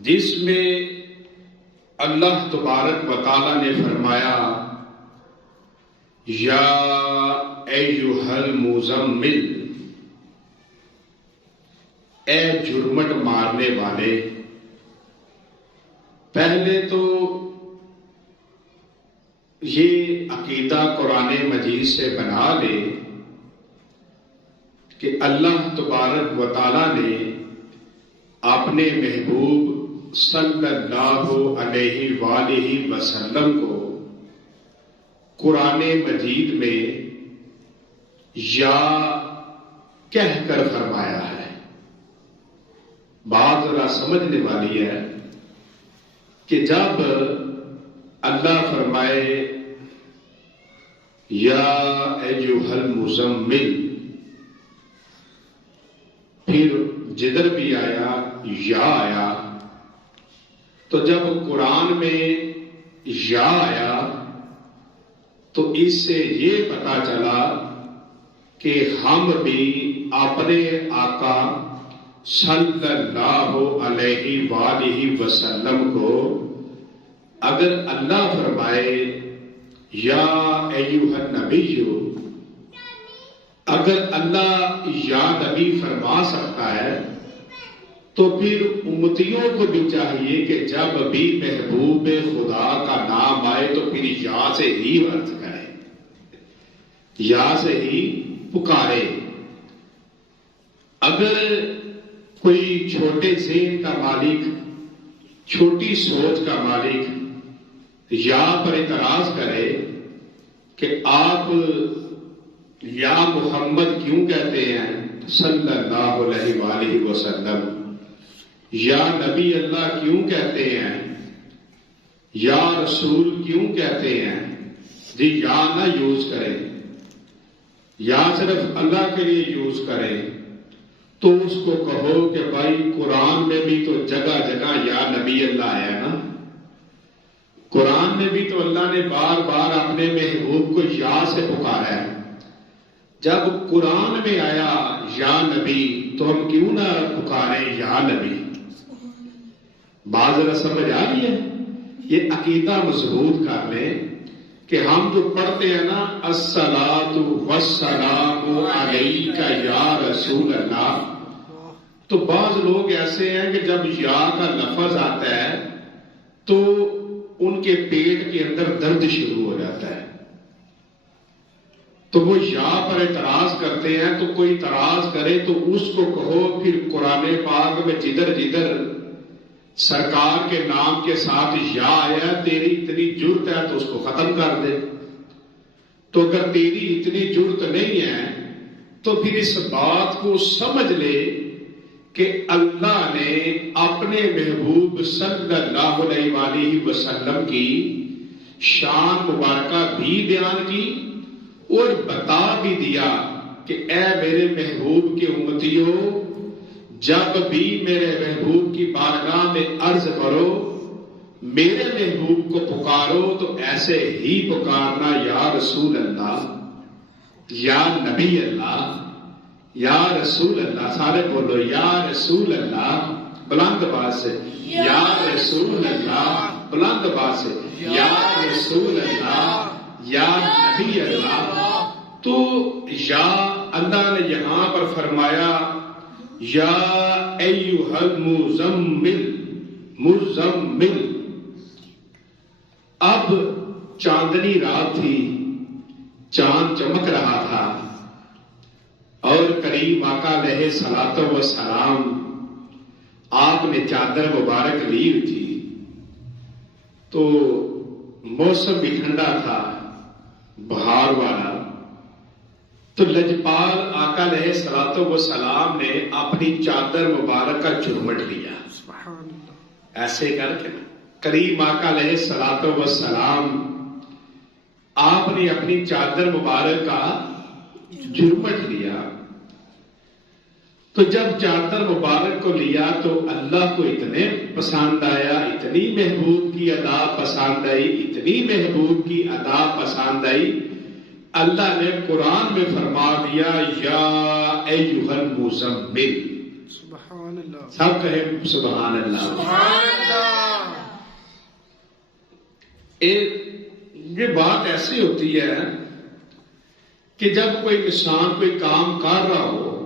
جس میں اللہ تبارک و تعالی نے فرمایا یا ایھا المزمل، اے جرمٹ مارنے والے۔ پہلے تو یہ عقیدہ قرآن مجید سے بنا لے کہ اللہ تبارک و تعالی نے اپنے محبوب صلی اللہ علیہ وآلہ وسلم کو قرآن مجید میں یا کہہ کر فرمایا ہے۔ بات ذرا سمجھنے والی ہے کہ جب اللہ فرمائے یا ایھا المزمل، پھر جدھر بھی آیا یا آیا، تو جب قرآن میں یا آیا تو اس سے یہ پتا چلا کہ ہم بھی اپنے آقا صلی اللہ علیہ وآلہ وسلم کو اگر اللہ فرمائے یا ایھا النبی، اگر اللہ یا نبی فرما سکتا ہے تو پھر امتیوں کو بھی چاہیے کہ جب بھی محبوب خدا کا نام آئے تو پھر یا سے ہی عرض کرے، یا سے ہی پکارے۔ اگر کوئی چھوٹے ذہن کا مالک، چھوٹی سوچ کا مالک یا پر اعتراض کرے کہ آپ یا محمد کیوں کہتے ہیں صلی اللہ علیہ وآلہ وسلم، یا نبی اللہ کیوں کہتے ہیں، یا رسول کیوں کہتے ہیں، جی یا نہ یوز کریں، یا صرف اللہ کے لیے یوز کریں، تو اس کو کہو کہ بھائی قرآن میں بھی تو جگہ جگہ یا نبی اللہ ہے نا، قرآن میں بھی تو اللہ نے بار بار اپنے محبوب کو یا سے پکارا ہے۔ جب قرآن میں آیا یا نبی تو ہم کیوں نہ پکاریں یا نبی؟ بات ذرا سمجھ آ رہی ہے؟ یہ عقیدہ مضبوط کر لیں کہ ہم جو پڑھتے ہیں نا الصلاۃ والسلام علیک یا رسول اللہ، تو بعض لوگ ایسے ہیں کہ جب یا کا لفظ آتا ہے تو ان کے پیٹ کے اندر درد شروع ہو جاتا ہے، تو وہ یا پر اعتراض کرتے ہیں۔ تو کوئی اعتراض کرے تو اس کو کہو پھر قرآن پاک میں جدھر جدھر سرکار کے نام کے ساتھ یا آیا، تیری اتنی جرت ہے تو اس کو ختم کر دے۔ تو اگر تیری اتنی جرت نہیں ہے تو پھر اس بات کو سمجھ لے کہ اللہ نے اپنے محبوب صلی اللہ علیہ وآلہ وسلم کی شان مبارکہ بھی بیان کی اور بتا بھی دیا کہ اے میرے محبوب کے امتیوں، جب بھی میرے محبوب کی بارگاہ میں عرض کرو، میرے محبوب کو پکارو تو ایسے ہی پکارنا یا رسول اللہ، یا نبی اللہ، یا رسول اللہ۔ سارے بولو یا رسول اللہ بلند آواز سے، یا رسول اللہ بلند آواز سے، یا رسول اللہ، یا نبی اللہ۔ تو یا اللہ نے یہاں پر فرمایا یا ایھا المزمل، مزمل۔ اب چاندنی رات تھی، چاند چمک رہا تھا اور کریم آقا علیہ الصلوۃ والسلام آپ نے چادر مبارک لی ہوئی تھی، تو موسم بھی ٹھنڈا تھا، بہار والا۔ تو لجپال آقا علیہ الصلوۃ والسلام نے اپنی چادر مبارک کا جھرمٹ لیا، ایسے کر کے کریم آقا علیہ الصلوۃ والسلام آپ نے اپنی چادر مبارک کا جھرمٹ لیا۔ تو جب چادر مبارک کو لیا تو اللہ کو اتنے پسند آیا، اتنی محبوب کی ادا پسند آئی، اتنی محبوب کی ادا پسند آئی، اللہ نے قرآن میں فرما دیا یا ایھا المزمل، سبحان سب کہیں سبحان اللہ. یہ بات ایسی ہوتی ہے کہ جب کوئی انسان کوئی کام کر رہا ہو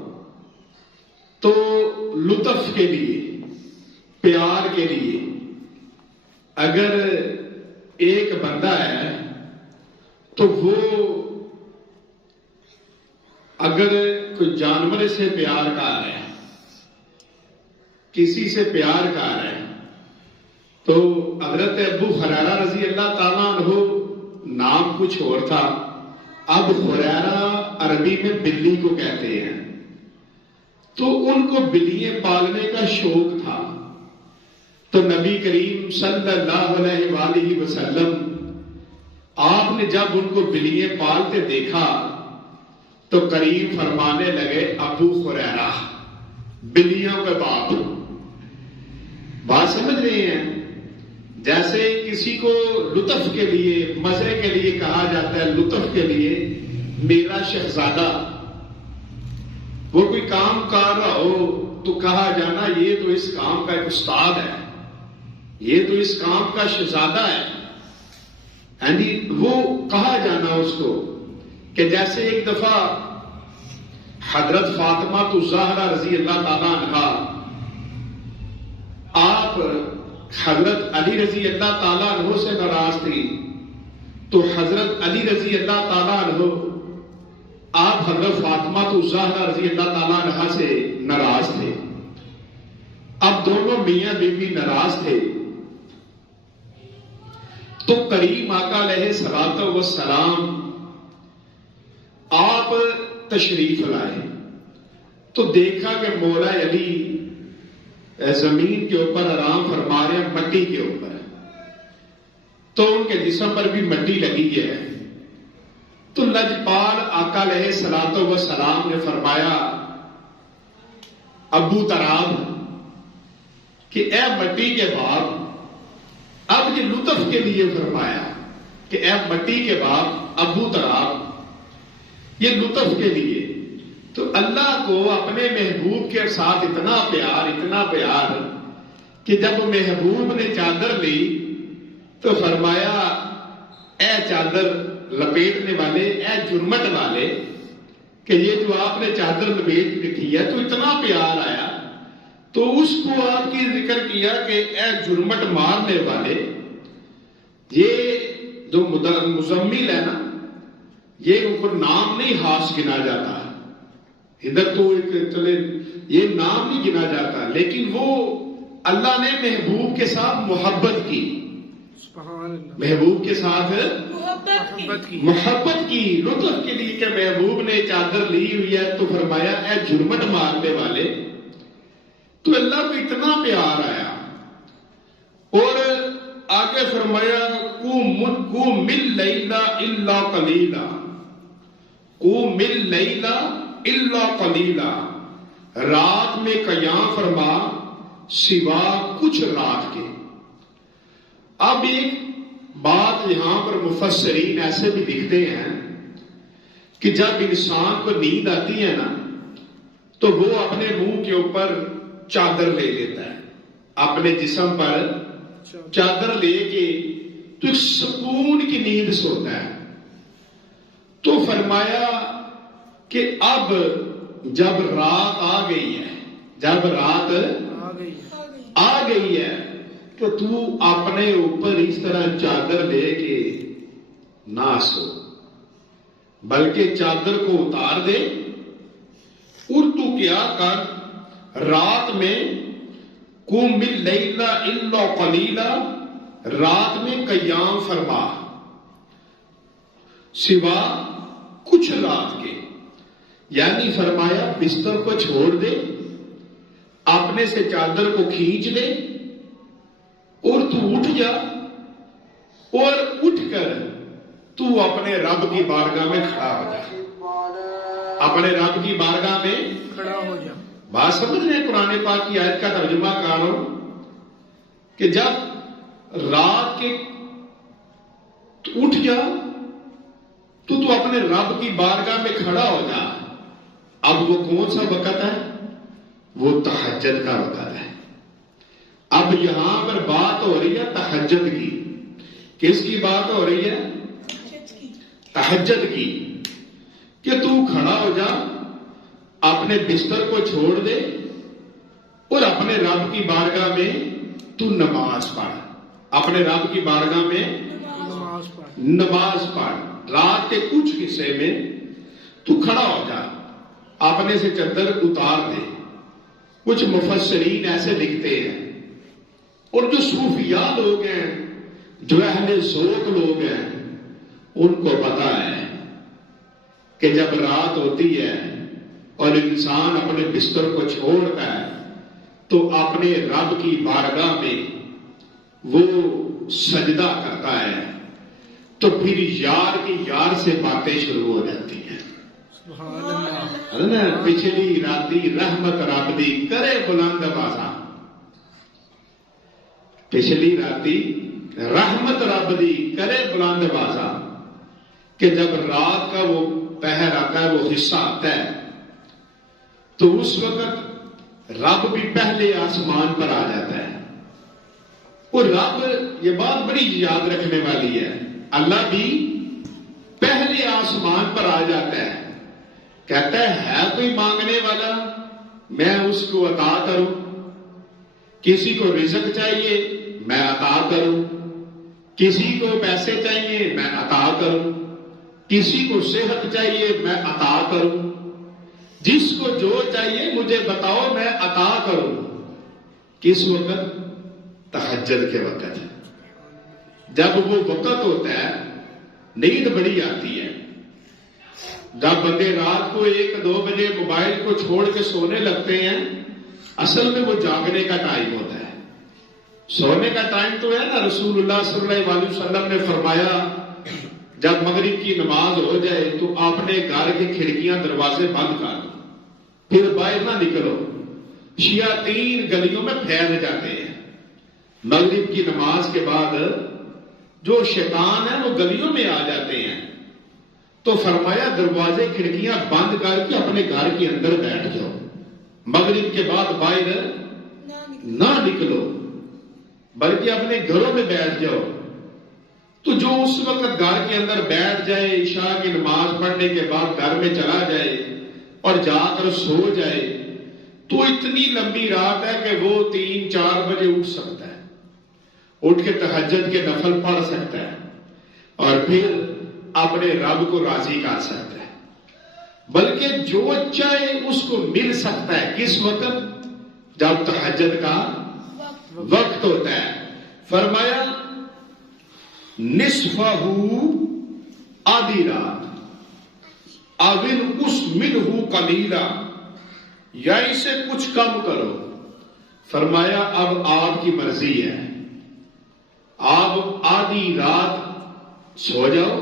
تو لطف کے لیے، پیار کے لیے، اگر ایک بندہ ہے تو وہ اگر کوئی جانور سے پیار کر رہا ہے، کسی سے پیار کر رہا ہے، تو حضرت ابو ہریرہ رضی اللہ تعالیٰ عنہ نام کچھ اور تھا، اب ہریرہ عربی میں بلی کو کہتے ہیں، تو ان کو بلیاں پالنے کا شوق تھا. تو نبی کریم صلی اللہ علیہ وآلہ وسلم آپ نے جب ان کو بلیاں پالتے دیکھا تو قریب فرمانے لگے ابو ہریرہ، بلیوں کے باپ. بات سمجھ رہے ہیں؟ جیسے کسی کو لطف کے لیے، مزے کے لیے کہا جاتا ہے، لطف کے لیے میرا شہزادہ. وہ کوئی کام کر رہا ہو تو کہا جانا یہ تو اس کام کا ایک استاد ہے، یہ تو اس کام کا شہزادہ ہے. وہ کہا جانا اس کو. کہ جیسے ایک دفعہ حضرت فاطمہ الزہرا رضی اللہ تعالیٰ عنہا، آپ حضرت علی رضی اللہ تعالیٰ عنہ سے ناراض تھی، تو حضرت علی رضی اللہ تعالیٰ عنہ آپ حضرت فاطمہ الزہرا رضی اللہ تعالیٰ عنہا سے ناراض تھے. اب دونوں میاں بیوی ناراض تھے، تو کریم آقا علیہ الصلوۃ والسلام آپ تشریف لائے تو دیکھا کہ مولا علی زمین کے اوپر آرام فرما رہے ہیں، مٹی کے اوپر، تو ان کے جسم پر بھی مٹی لگی ہے. تو لجپال آقا علیہ الصلوۃ والسلام نے فرمایا ابو تراب کہ اے مٹی کے باپ، اب یہ لطف کے لیے فرمایا کہ اے مٹی کے باپ ابو تراب، یہ لطف کے لیے. تو اللہ کو اپنے محبوب کے ساتھ اتنا پیار کہ جب محبوب نے چادر لی تو فرمایا اے چادر لپیٹنے والے، اے جرمٹ والے، کہ یہ جو آپ نے چادر لپیٹ رکھی ہے، تو اتنا پیار آیا تو اس کو آپ کی ذکر کیا کہ اے جرمٹ مارنے والے. یہ جو مزمل ہے نا، یہ ان کو نام نہیں خاص گنا جاتا، ادھر تو چلے یہ نام نہیں گنا جاتا، لیکن وہ اللہ نے محبوب کے ساتھ محبت کی، محبوب کے ساتھ محبت کی لطف کے لیے کہ محبوب نے چادر لی ہوئی ہے تو فرمایا اے جرمٹ مارنے والے. تو اللہ کو اتنا پیار آیا اور آگے فرمایا قوم اللیل الا قلیلا، قوم اللیل الا قلیلا، رات میں قیام فرما سوا کچھ رات کے. اب ایک بات یہاں پر مفسرین ایسے بھی لکھتے ہیں کہ جب انسان کو نیند آتی ہے نا تو وہ اپنے منہ کے اوپر چادر لے لیتا ہے، اپنے جسم پر چادر لے کے تو ایک سکون کی نیند سوتا ہے. تو فرمایا کہ اب جب رات آ گئی ہے، جب رات آ گئی ہے تو تو اپنے اوپر اس طرح چادر لے کے نہ سو، بلکہ چادر کو اتار دے اور تو کیا کر، رات میں قم اللیل الا قلیلا، رات میں قیام فرما سوا کچھ رات کے. یعنی فرمایا بستر کو چھوڑ دے، اپنے سے چادر کو کھینچ لے اور تو اٹھ جا، اور اٹھ کر تو اپنے رب کی بارگاہ میں کھڑا ہو جا، اپنے رب کی بارگاہ میں کھڑا ہو جا. بات سمجھ رہے ہیں؟ قرآن پاک کی آیت کا ترجمہ کر رہا ہوں کہ جب رات کے اٹھ جا تو اپنے رب کی بارگاہ میں کھڑا ہو جا. اب وہ کون سا وقت ہے؟ وہ تہجد کا وقت ہے۔ اب یہاں پر بات ہو رہی ہے تہجد کی۔ کس کی بات ہو رہی ہے؟ تہجد کی، کہ تو کھڑا ہو جا، اپنے بستر کو چھوڑ دے اور اپنے رب کی بارگاہ میں تو نماز پڑھ، اپنے رب کی بارگاہ میں نماز پڑھ۔ رات کے کچھ حصے میں تو کھڑا ہو جا، اپنے سے چادر اتار دے۔ کچھ مفسرین ایسے لکھتے ہیں، اور جو صوفیاء لوگ ہیں، جو اہل ذوق لوگ ہیں، ان کو پتا ہے کہ جب رات ہوتی ہے اور انسان اپنے بستر کو چھوڑتا ہے تو اپنے رب کی بارگاہ میں وہ سجدہ کرتا ہے، تو پھر یار کی یار سے باتیں شروع ہو جاتی ہیں۔ پچھلی راتی رحمت رب دی کرے بلند آوازاں، پچھلی راتی رحمت رب دی کرے بلند آوازاں، کہ جب رات کا وہ پہر آتا ہے، وہ حصہ آتا ہے، تو اس وقت رب بھی پہلے آسمان پر آ جاتا ہے۔ اور رب، یہ بات بڑی یاد رکھنے والی ہے، اللہ بھی پہلے آسمان پر آ جاتا ہے، کہتا ہے کوئی مانگنے والا میں اس کو عطا کروں، کسی کو رزق چاہیے میں عطا کروں، کسی کو پیسے چاہیے میں عطا کروں، کسی کو صحت چاہیے میں عطا کروں، جس کو جو چاہیے مجھے بتاؤ میں عطا کروں۔ کس وقت؟ تہجد کے وقت۔ جب وہ وقت ہوتا ہے نیند بڑی آتی ہے، جب بندے رات کو 1-2 بجے موبائل کو چھوڑ کے سونے لگتے ہیں، اصل میں وہ جاگنے کا ٹائم ہوتا ہے۔ سونے کا ٹائم تو ہے نا، رسول اللہ صلی اللہ علیہ وسلم نے فرمایا جب مغرب کی نماز ہو جائے تو اپنے گھر کی کھڑکیاں دروازے بند کر دو، پھر باہر نہ نکلو، شیاطین گلیوں میں پھیل جاتے ہیں۔ مغرب کی نماز کے بعد جو شیطان ہے وہ گلیوں میں آ جاتے ہیں، تو فرمایا دروازے کھڑکیاں بند کر کے اپنے گھر کے اندر بیٹھ جاؤ، مغرب کے بعد باہر نہ نکلو، بلکہ اپنے گھروں میں بیٹھ جاؤ۔ تو جو اس وقت گھر کے اندر بیٹھ جائے، عشاء کی نماز پڑھنے کے بعد گھر میں چلا جائے اور جا کر سو جائے، تو اتنی لمبی رات ہے کہ وہ 3-4 بجے اٹھ سکتا ہے، اٹھ کے تہجد کے نفل پڑھ سکتا ہے اور پھر اپنے رب کو راضی کر سکتا ہے، بلکہ جو چاہے اس کو مل سکتا ہے۔ کس وقت؟ جب تہجد کا وقت ہوتا ہے۔ فرمایا نصفہ آدھی رات، اوِن اس منہ قلیلا، یا اسے کچھ کم کرو۔ فرمایا اب آپ کی مرضی ہے، آپ آدھی رات سو جاؤ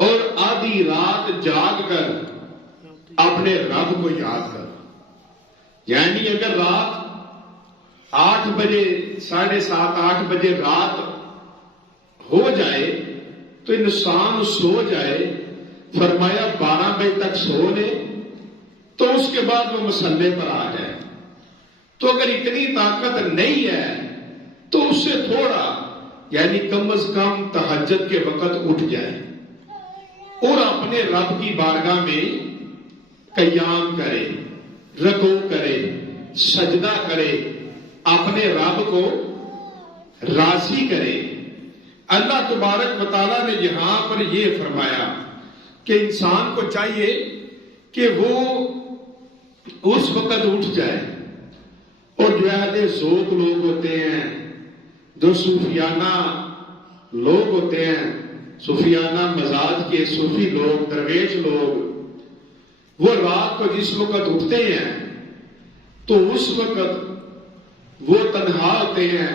اور آدھی رات جاگ کر اپنے رب کو یاد کرو۔ یعنی اگر رات 8 بجے 7:30-8 بجے رات ہو جائے تو انسان سو جائے، فرمایا 12 بجے تک سو لے، تو اس کے بعد وہ مصلے پر آ جائے۔ تو اگر اتنی طاقت نہیں ہے تو اس سے تھوڑا، یعنی کم از کم تہجد کے وقت اٹھ جائے اور اپنے رب کی بارگاہ میں قیام کرے، رکوع کرے، سجدہ کرے، اپنے رب کو راضی کرے۔ اللہ تبارک و تعالیٰ نے یہاں پر یہ فرمایا کہ انسان کو چاہیے کہ وہ اس وقت اٹھ جائے، اور جو اہل ذوق لوگ ہوتے ہیں، جو صوفیانہ لوگ ہوتے ہیں، صوفیانہ مزاج کے صوفی لوگ، درویش لوگ، وہ رات کو جس وقت اٹھتے ہیں تو اس وقت وہ تنہا ہوتے ہیں،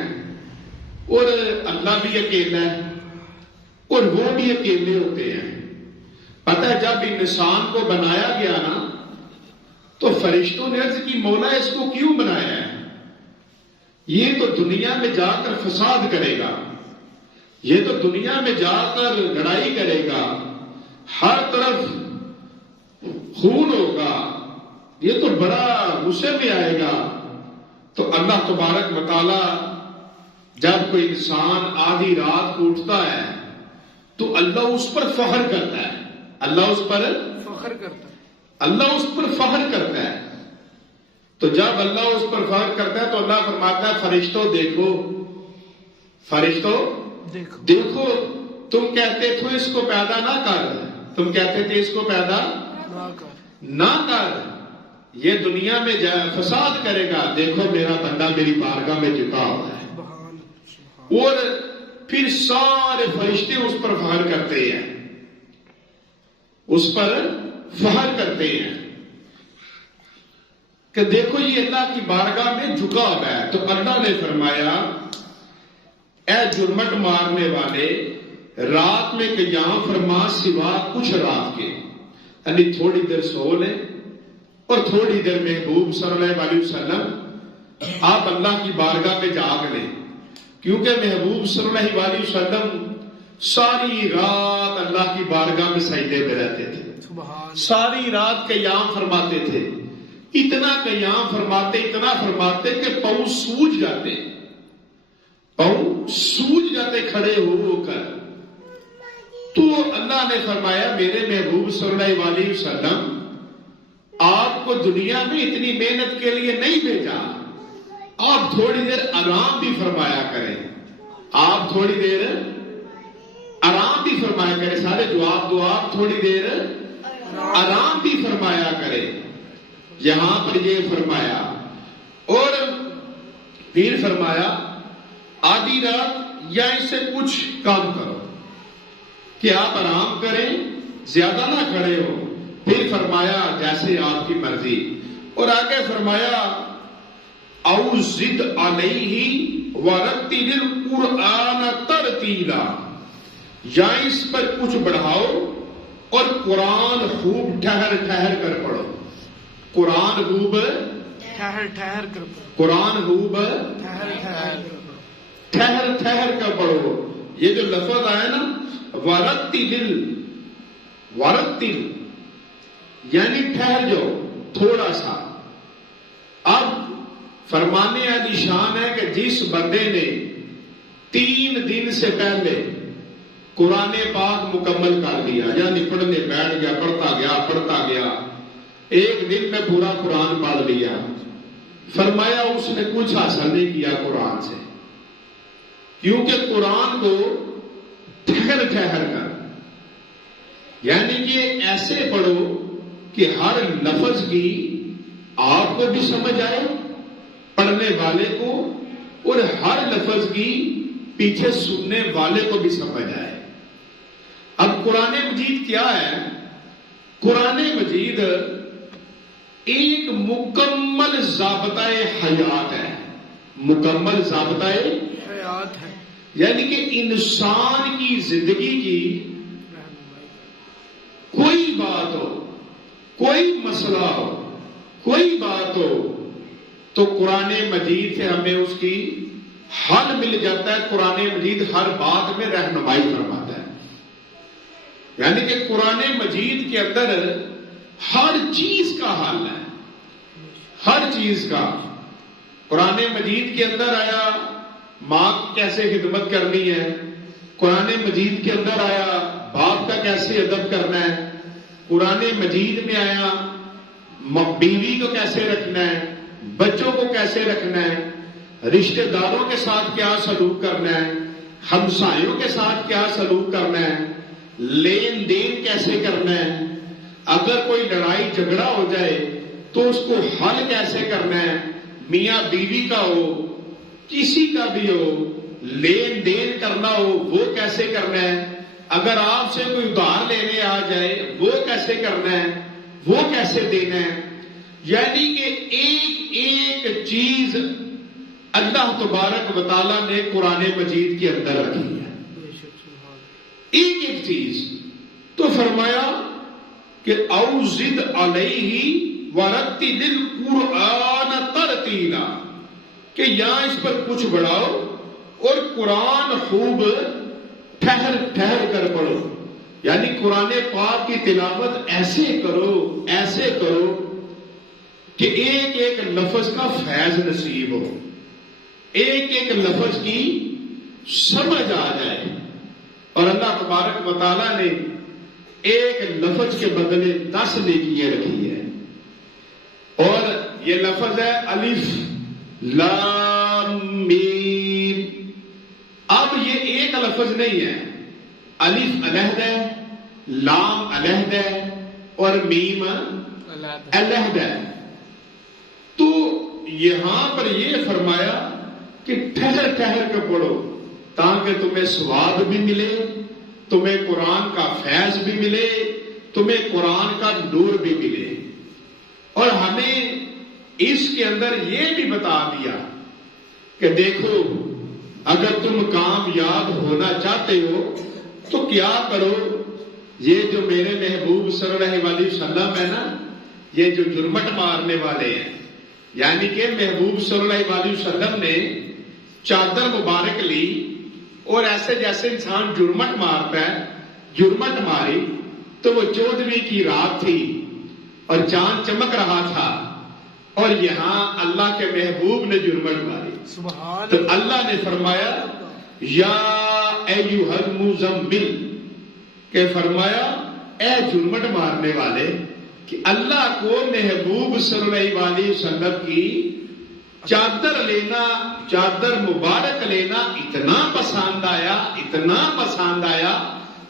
اور اللہ بھی اکیلا ہے اور وہ بھی اکیلے ہوتے ہیں۔ پتہ ہے جب انسان کو بنایا گیا نا تو فرشتوں نے عرض کی مولا اس کو کیوں بنایا ہے؟ یہ تو دنیا میں جا کر فساد کرے گا، یہ تو دنیا میں جا کر لڑائی کرے گا، ہر طرف خون ہوگا، یہ تو بڑا غصے میں آئے گا. تو اللہ تبارک و تعالی جب کوئی انسان آدھی رات کو اٹھتا ہے تو اللہ اس پر فخر کرتا ہے. اللہ اس پر فخر کرتا ہے. اللہ اس پر فخر کرتا ہے. تو جب اللہ اس پر فخر کرتا ہے تو اللہ فرماتا ہے فرشتوں دیکھو، فرشتوں دیکھو، تم کہتے تھے اس کو پیدا نہ کر، تم کہتے تھے اس کو پیدا نہ کر، یہ دنیا میں فساد کرے گا، دیکھو میرا بندہ میری بارگاہ میں جھکا ہوا ہے. اور پھر سارے فرشتے اس پر فخر کرتے ہیں، اس پر فخر کرتے ہیں کہ دیکھو یہ اللہ کی بارگاہ میں جھکا ہوا ہے. تو اللہ نے فرمایا اے جرمٹ مارنے والے، رات میں قیام فرما سوا کچھ رات کے، یعنی تھوڑی دیر سو لیں اور تھوڑی دیر محبوب صلی اللہ علیہ وسلم آپ اللہ کی بارگاہ میں جاگ لیں، کیونکہ محبوب صلی اللہ علیہ وسلم ساری رات اللہ کی بارگاہ میں سجدے میں رہتے تھے، ساری رات قیام فرماتے تھے، اتنا قیام فرماتے اتنا فرماتے کہ پاؤں سوج جاتے، پاؤں سوج جاتے کھڑے ہو کر. تو اللہ نے فرمایا میرے محبوب صلی اللہ علیہ وسلم آپ کو دنیا میں اتنی محنت کے لیے نہیں بھیجا، آپ تھوڑی دیر آرام بھی فرمایا کریں، آپ تھوڑی دیر آرام بھی فرمایا کریں. سارے جواب دو، آپ تھوڑی دیر آرام بھی فرمایا کریں. یہاں پر یہ فرمایا اور پھر فرمایا آدھی رات یا اس سے کچھ کام کرو کہ آپ آرام کریں، زیادہ نہ کھڑے ہو. پھر فرمایا جیسے آپ کی مرضی. اور آگے فرمایا او زد علیہ ورتل القرآن ترتیلا، یا اس پر کچھ بڑھاؤ اور قرآن خوب ٹھہر ٹھہر کر پڑھو. قرآن خوب ٹھہر ٹھہر کر پڑھو، قرآن خوب ٹھہر ٹھہر کر پڑھو. یہ جو لفظ آیا نا ورتل، ورتل یعنی ٹھہر جاؤ تھوڑا سا. اب فرمانے والی شان ہے کہ جس بندے نے 3 دن سے پہلے قرآن پاک مکمل کر لیا، یعنی پڑھنے بیٹھ گیا، پڑھتا گیا، ایک دن میں پورا قرآن پڑھ لیا، فرمایا اس نے کچھ حاصل نہیں کیا قرآن سے، کیونکہ قرآن کو ٹھہر ٹھہر کر، یعنی کہ ایسے پڑھو کہ ہر لفظ کی آپ کو بھی سمجھ آئے، پڑھنے والے کو، اور ہر لفظ کی پیچھے سننے والے کو بھی سمجھ آئے. اب قرآن مجید کیا ہے؟ قرآن مجید ایک مکمل ضابطۂ حیات ہے، مکمل ضابطۂ حیات ہے، یعنی کہ انسان کی زندگی کی کوئی بات ہو، کوئی مسئلہ ہو، کوئی بات ہو تو قرآن مجید سے ہمیں اس کی حل مل جاتا ہے. قرآن مجید ہر بات میں رہنمائی فرماتا ہے، یعنی کہ قرآن مجید کے اندر ہر چیز کا حل ہے، ہر چیز کا. قرآن مجید کے اندر آیا ماں کی کیسے خدمت کرنی ہے، قرآن مجید کے اندر آیا باپ کا کیسے ادب کرنا ہے، قرآن مجید میں آیا بیوی کو کیسے رکھنا ہے، بچوں کو کیسے رکھنا ہے، رشتہ داروں کے ساتھ کیا سلوک کرنا ہے، ہمسایوں کے ساتھ کیا سلوک کرنا ہے، لین دین کیسے کرنا ہے، اگر کوئی لڑائی جھگڑا ہو جائے تو اس کو حل کیسے کرنا ہے، میاں بیوی کا ہو، کسی کا بھی ہو، لین دین کرنا ہو وہ کیسے کرنا ہے، اگر آپ سے کوئی ادھار لینے آ جائے وہ کیسے کرنا ہے، وہ کیسے دینا ہے. یعنی کہ ایک ایک چیز اللہ تبارک و تعالیٰ نے قرآن مجید کے اندر رکھی ہے، ایک ایک چیز. تو فرمایا کہ او زد علیہ ورتل القرآن ترتیلا، کہ یہاں اس پر کچھ بڑھاؤ اور قرآن خوب ٹھہر ٹھہر کر پڑھو. یعنی قرآن پاک کی تلاوت ایسے کرو، ایسے کرو کہ ایک ایک لفظ کا فیض نصیب ہو، ایک ایک لفظ کی سمجھ آ جائے. اور اللہ تبارک و تعالیٰ نے ایک لفظ کے بدلے 10 نیکیاں رکھی ہے. اور یہ لفظ ہے الف لام میم. اب یہ ایک لفظ نہیں ہے، الف علیحدہ ہے، لام علیحدہ ہے اور میم علیحدہ ہے. تو یہاں پر یہ فرمایا کہ ٹھہر ٹھہر کے پڑھو تاکہ تمہیں ثواب بھی ملے، تمہیں قرآن کا فیض بھی ملے، تمہیں قرآن کا نور بھی ملے. اور ہمیں اس کے اندر یہ بھی بتا دیا کہ دیکھو اگر تم کامیاب ہونا چاہتے ہو تو کیا کرو. یہ جو میرے محبوب صلی اللہ علیہ وسلم ہے نا، یہ جو جرمٹ مارنے والے ہیں، یعنی کہ محبوب صلی اللہ علیہ وسلم نے چادر مبارک لی اور ایسے جیسے انسان جرمٹ مارتا ہے، جرمٹ ماری تو وہ 14ویں کی رات تھی اور چاند چمک رہا تھا اور یہاں اللہ کے محبوب نے جرمٹ ماری. تو اللہ نے فرمایا یا ایھا المزمل، کہ فرمایا اے جرمٹ مارنے والے، کہ اللہ کو محبوب صلی اللہ علیہ وسلم کی چادر لینا، چادر مبارک لینا اتنا پسند آیا، اتنا پسند آیا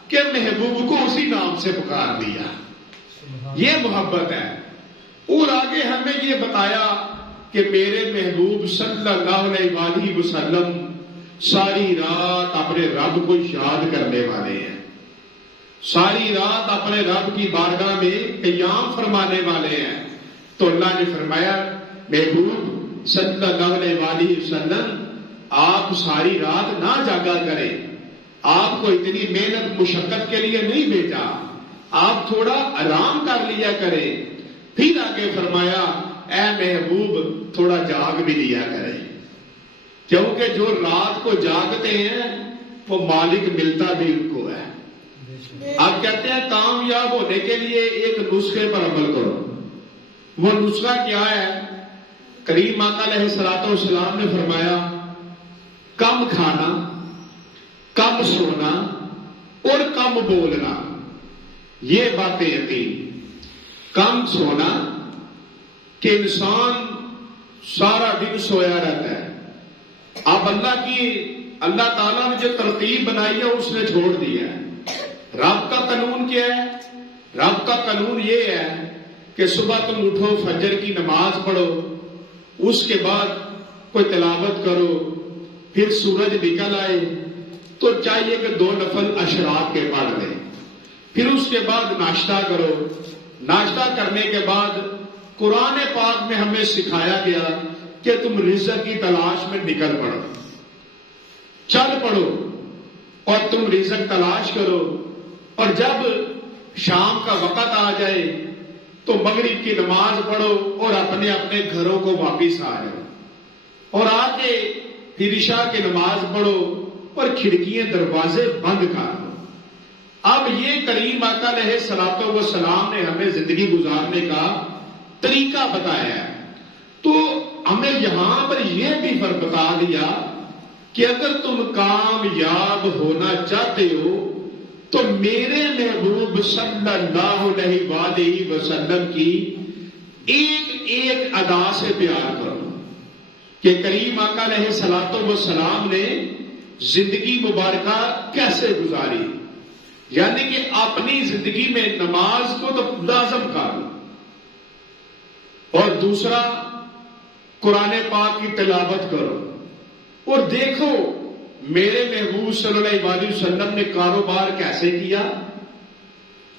کہ محبوب کو اسی نام سے پکار دیا. یہ محبت ہے. اور آگے ہمیں یہ بتایا کہ میرے محبوب صلی اللہ علیہ وسلم ساری رات اپنے رب کو یاد کرنے والے ہیں، ساری رات اپنے رب کی بارگاہ میں قیام فرمانے والے ہیں. تو اللہ نے فرمایا محبوب صلی اللہ علیہ وسلم آپ ساری رات نہ جاگا کریں، آپ کو اتنی محنت مشقت کے لیے نہیں بھیجا، آپ تھوڑا آرام کر لیا کریں. پھر آگے فرمایا اے محبوب تھوڑا جاگ بھی لیا کریں، کیونکہ جو رات کو جاگتے ہیں وہ مالک ملتا بھی ان کو ہے. آپ کہتے ہیں کامیاب ہونے کے لیے ایک نسخے پر عمل کرو. وہ نسخہ کیا ہے؟ کریم آقا علیہ الصلوۃ والسلام نے فرمایا کم کھانا، کم سونا اور کم بولنا. یہ باتیں یقین. کم سونا کہ انسان سارا دن سویا رہتا ہے. اب اللہ تعالیٰ نے جو ترتیب بنائی ہے اس نے چھوڑ دیا ہے. رب کا قانون کیا ہے؟ رب کا قانون یہ ہے کہ صبح تم اٹھو، فجر کی نماز پڑھو، اس کے بعد کوئی تلاوت کرو، پھر سورج نکل آئے تو چاہیے کہ 2 نفل اشراق کے پڑھ لیں، پھر اس کے بعد ناشتہ کرو. ناشتہ کرنے کے بعد قرآن پاک میں ہمیں سکھایا گیا کہ تم رزق کی تلاش میں نکل پڑو، چل پڑو اور تم رزق تلاش کرو. اور جب شام کا وقت آ جائے تو مغرب کی نماز پڑھو اور اپنے اپنے گھروں کو واپس آ جاؤ، اور آ کے پھر عشاء کی نماز پڑھو اور کھڑکیاں دروازے بند کر دو. اب یہ کریم آقا علیہ الصلوۃ والسلام نے ہمیں زندگی گزارنے کا طریقہ بتایا ہے. تو ہمیں یہاں پر یہ بھی فرق بتا دیا کہ اگر تم کامیاب ہونا چاہتے ہو تو میرے محبوب صلی اللہ علیہ وسلم کی ایک ایک ادا سے پیار کرو. کہ کریم آقا علیہ الصلوۃ والسلام نے زندگی مبارکہ کیسے گزاری، یعنی کہ اپنی زندگی میں نماز کو تو لازم کرو، اور دوسرا قرآن پاک کی تلاوت کرو. اور دیکھو میرے محبوب صلی اللہ علیہ وسلم نے کاروبار کیسے کیا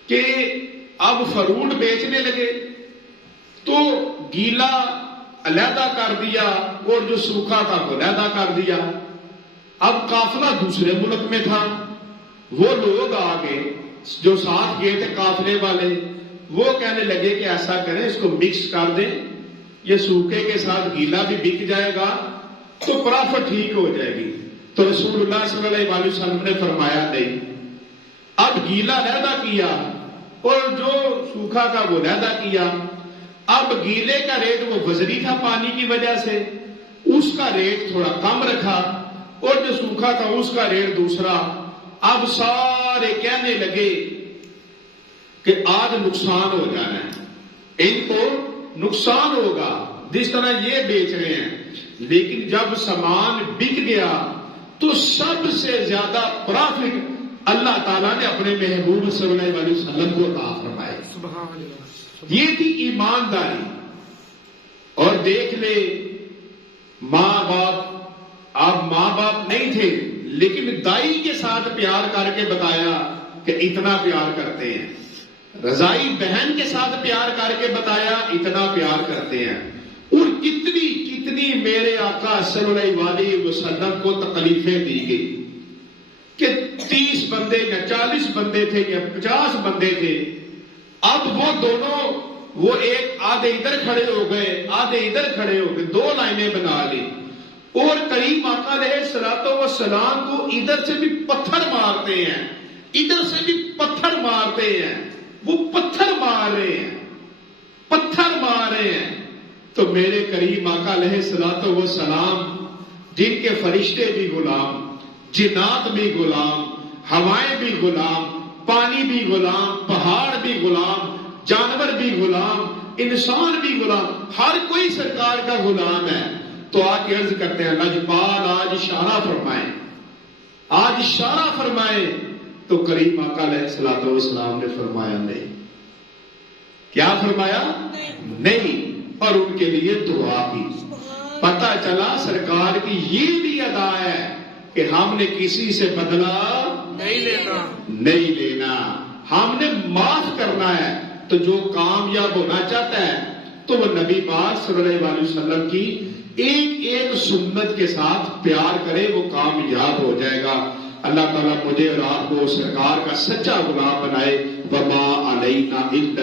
کہ اب فروٹ بیچنے لگے تو گیلا علیحدہ کر دیا اور جو سوکھا تھا وہ علیحدہ کر دیا. اب قافلہ دوسرے ملک میں تھا، وہ لوگ آگے جو ساتھ گئے تھے قافلے والے، وہ کہنے لگے کہ ایسا کریں اس کو مکس کر دیں، یہ سوکھے کے ساتھ گیلا بھی بک جائے گا تو پرافٹ ٹھیک ہو جائے گی. تو رسول اللہ صلی اللہ علیہ وسلم نے فرمایا نہیں، اب گیلا علیحدہ کیا اور جو سوکھا کا وہ علیحدہ کیا. اب گیلے کا ریٹ وہ وزنی تھا پانی کی وجہ سے، اس کا ریٹ تھوڑا کم رکھا، اور جو سوکھا تھا اس کا ریٹ دوسرا۔ اب سارے کہنے لگے کہ آج نقصان ہو جانا ہے، ان کو نقصان ہوگا جس طرح یہ بیچ رہے ہیں۔ لیکن جب سامان بک گیا تو سب سے زیادہ پرافٹ اللہ تعالیٰ نے اپنے محبوب صلی اللہ علیہ وسلم کو عطا فرمائے۔ یہ تھی ایمانداری۔ اور دیکھ لے ماں باپ، آپ ماں باپ نہیں تھے لیکن دائی کے ساتھ پیار کر کے بتایا کہ اتنا پیار کرتے ہیں، رضائی بہن کے ساتھ پیار کر کے بتایا اتنا پیار کرتے ہیں۔ اور کتنی کتنی میرے آقا صلی اللہ علیہ وسلم کو تکلیفیں دی گئی کہ 30 بندے یا 40 بندے تھے یا 50 بندے تھے۔ اب وہ دونوں، وہ ایک آدھے ادھر کھڑے ہو گئے، آدھے ادھر کھڑے ہو گئے، 2 لائنیں بنا لی، اور کریم آقا علیہ الصلوۃ والسلام کو ادھر سے بھی پتھر مارتے ہیں، ادھر سے بھی پتھر مارتے ہیں، وہ پتھر مار رہے ہیں، پتھر مار رہے ہیں۔ تو میرے کریم آقا علیہ الصلوۃ والسلام جن کے فرشتے بھی غلام، جنات بھی غلام، ہوائیں بھی غلام، پانی بھی غلام، پہاڑ بھی غلام، جانور بھی غلام، انسان بھی غلام، ہر کوئی سرکار کا غلام ہے۔ تو آ کے عرض کرتے ہیں لجپال آج اشارہ فرمائیں، آج اشارہ فرمائیں۔ تو کریم آقا علیہ الصلوۃ والسلام نے فرمایا نہیں۔ کیا فرمایا؟ نہیں۔ اور ان کے لیے دعا کی۔ پتہ چلا سرکار کی یہ بھی ادا ہے کہ ہم نے کسی سے بدلہ نہیں لینا، ہم نے معاف کرنا ہے۔ تو جو کامیاب ہونا چاہتا ہے تو وہ نبی پاک صلی اللہ علیہ وسلم کی ایک ایک سنت کے ساتھ پیار کرے، وہ کامیاب ہو جائے گا۔ اللہ تعالیٰ مجھے اور آپ کو سرکار کا سچا غلام بنائے۔ وما علینا الا